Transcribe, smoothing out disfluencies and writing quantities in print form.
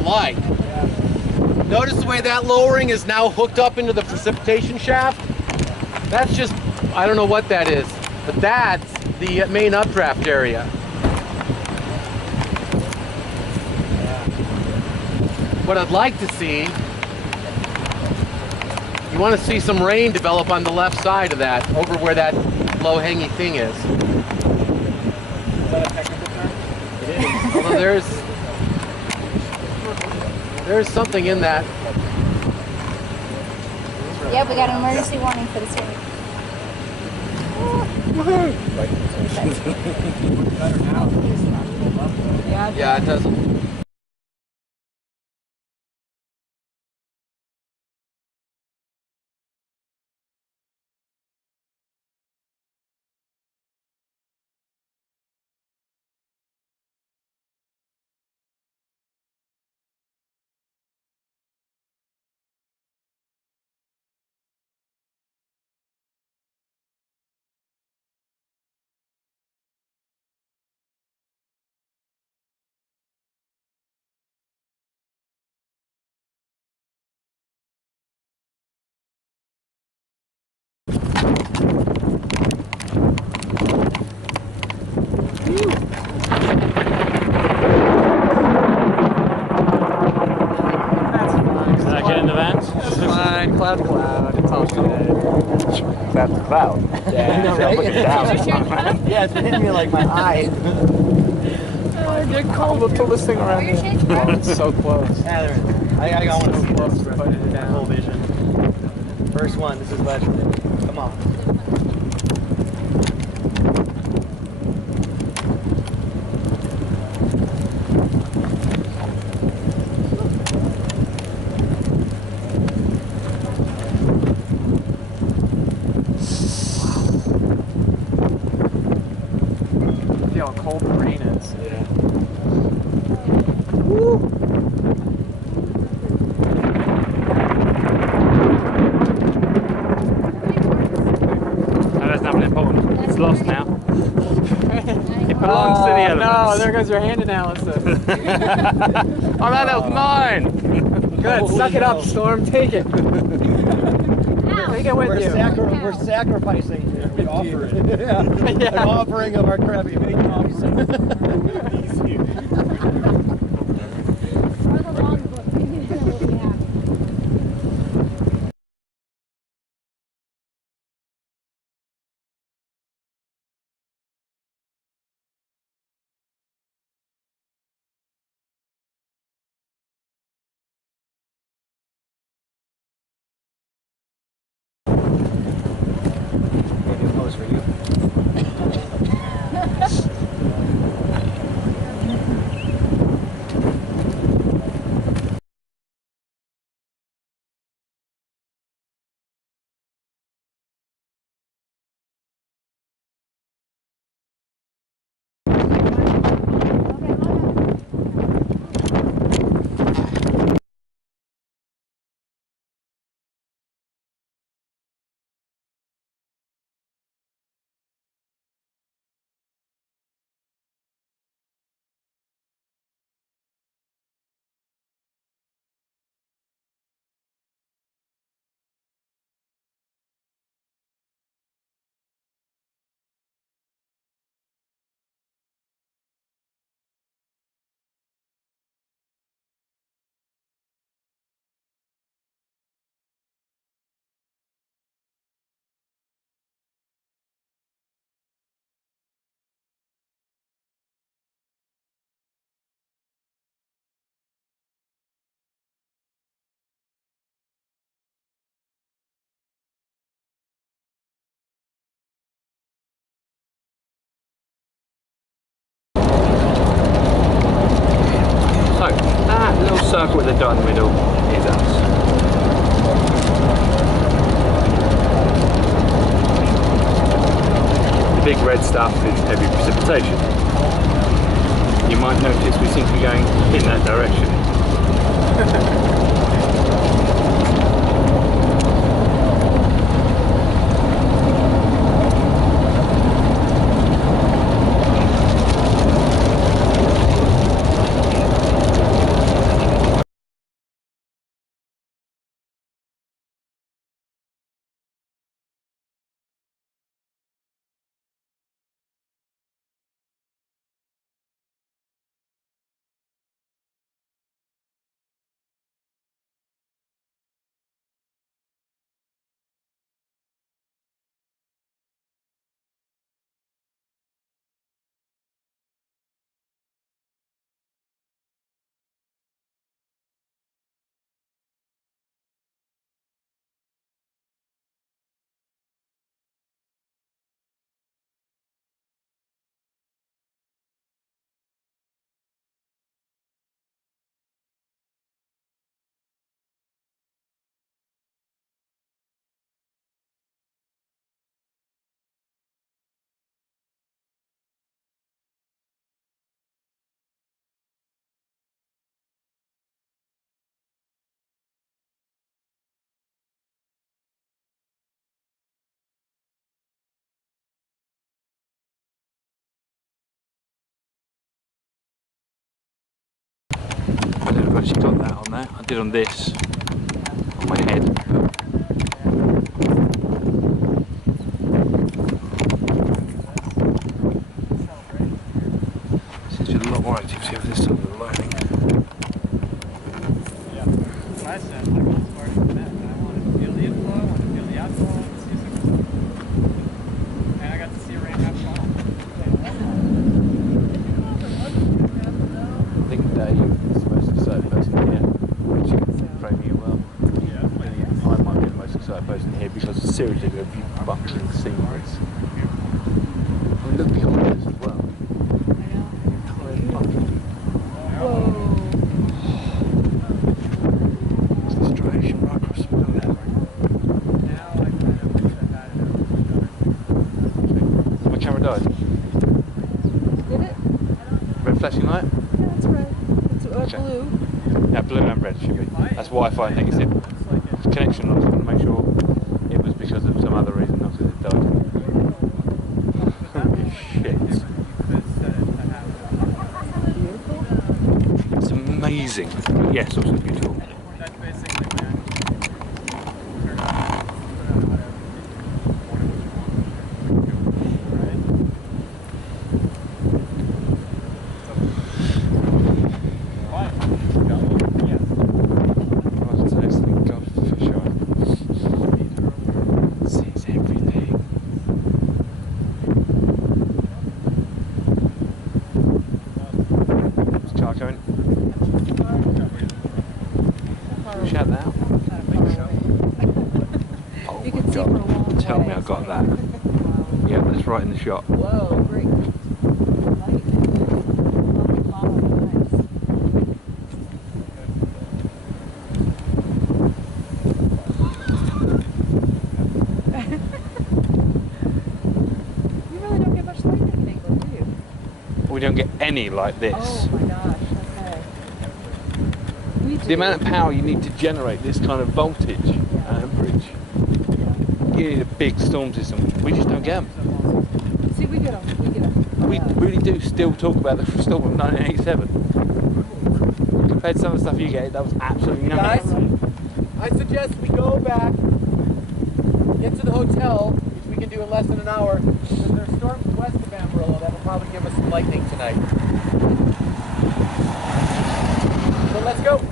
you like. Notice the way that lowering is now hooked up into the precipitation shaft? That's just, I don't know what that is, but that's the main updraft area. What I'd like to see, you want to see some rain develop on the left side of that, over where that low-hanging thing is. Is that a technical term? It is. Although there's something in that. Yeah, we got an emergency warning for this week. Yeah, it doesn't. Cloud, it's all good. That's a cloud. Yeah, no, right? Yeah, it's been hitting me like my eye. I get cold with this thing around here. Oh, it's so close. Yeah, there it is. I got one so close to put it down. Full vision. First one, this is legendary. Come on. Cold the rain is. Yeah. Woo. Oh, that's nothing important. It's lost now. It belongs to the elements. No, there goes your hand analysis. Oh, no, that was mine. Good, suck it up, Storm. Take it. Take it with you. We're sacrificing here. We offer it. Yeah. An offering of our crappy meat. For you. circle with the dot in the middle is us. The big red stuff is heavy precipitation. You might notice we seem to be going in that direction. actually got that on there. I did on this, on my head. Seems to be a lot more activity over this side of the lining. Seriously, a few fucking sceneries. And look behind us as well. It's the striation right across the building. My camera died. Did it? Red flashing light? Yeah, it's red. It's Okay. blue. Yeah, blue and red should be. That's Wi-Fi negative. It's connection loss. I want to make sure it was because of some other reason, not because it died. Holy shit. It's amazing. Yes, also beautiful. Shout that out. Oh You my can see for a long god. Tell me way. I got that. Yeah, that's right in the shot. Whoa, great. You really don't get much light in England, do you? We don't get any like this. Oh my gosh, okay. We do. The amount of power you need to generate this kind of voltage and amperage. You need a big storm system. We just don't get them. See, we get them. We get them. We really do still talk about the storm of 1987. Compared to some of the stuff you get, that was absolutely nothing. Guys, I suggest we go back, get to the hotel, which we can do in less than an hour, because there's storms west of Amarillo that will probably give us some lightning tonight. So let's go.